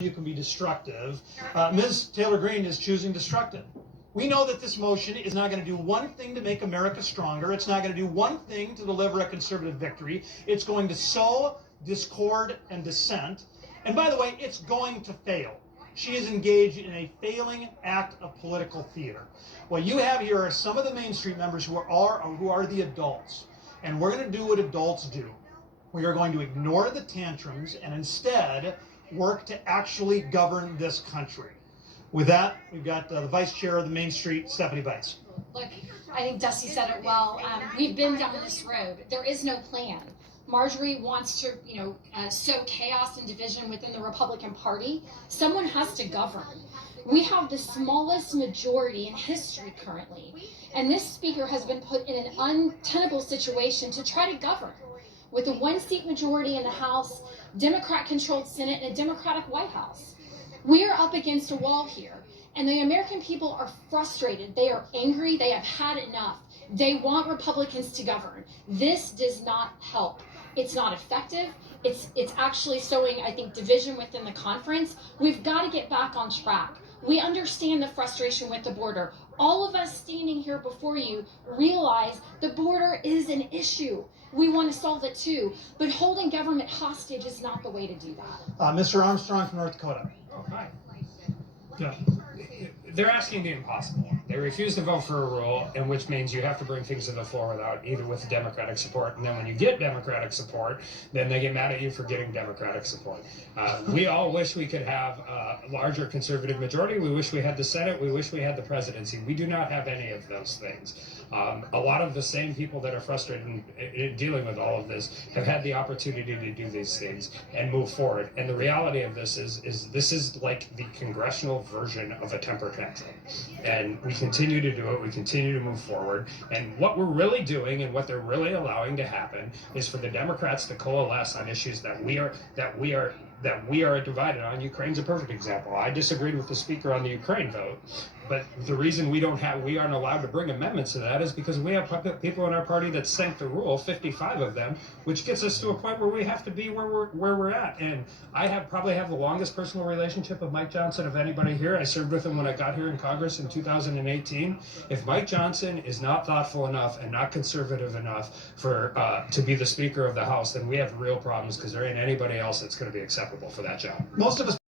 you can be destructive. Ms. Taylor Greene is choosing destructive. We know that this motion is not going to do one thing to make America stronger. It's not going to do one thing to deliver a conservative victory. It's going to sow discord and dissent. And by the way, it's going to fail. She is engaged in a failing act of political theater. What you have here are some of the Main Street members who are the adults. And we're going to do what adults do. We are going to ignore the tantrums and instead work to actually govern this country. With that, we've got the Vice Chair of the Main Street, Stephanie Bites. Look, I think Dusty said it well. We've been down this road. There is no plan. Marjorie wants to, sow chaos and division within the Republican Party. Someone has to govern. We have the smallest majority in history currently, and this speaker has been put in an untenable situation to try to govern. With a one-seat majority in the House, Democrat-controlled Senate, and a Democratic White House. We are up against a wall here, and the American people are frustrated. They are angry. They have had enough. They want Republicans to govern. This does not help. It's not effective. It's actually sowing, I think, division within the conference. We've got to get back on track. We understand the frustration with the border. All of us standing here before you realize the border is an issue. We want to solve it too, but holding government hostage is not the way to do that. Mr. Armstrong from North Dakota. Oh, hi. Yeah. They're asking the impossible. They refuse to vote for a rule, and which means you have to bring things to the floor without either with Democratic support, and then when you get Democratic support, then they get mad at you for getting Democratic support. We all wish we could have a larger conservative majority. We wish we had the Senate. We wish we had the presidency. We do not have any of those things. A lot of the same people that are frustrated in dealing with all of this have had the opportunity to do these things and move forward. And the reality of this is this is like the congressional version of a temper tantrum. And we continue to do it. We continue to move forward. And what we're really doing and what they're really allowing to happen is for the Democrats to coalesce on issues that we are divided on. Ukraine's a perfect example. I disagreed with the speaker on the Ukraine vote, but the reason we aren't allowed to bring amendments to that is because we have people in our party that sank the rule, 55 of them, which gets us to a point where we have to be where we're at. And I probably have the longest personal relationship with Mike Johnson of anybody here. I served with him when I got here in Congress in 2018. If Mike Johnson is not thoughtful enough and not conservative enough to be the Speaker of the House, then we have real problems because there ain't anybody else that's going to be acceptable for that job. Most of us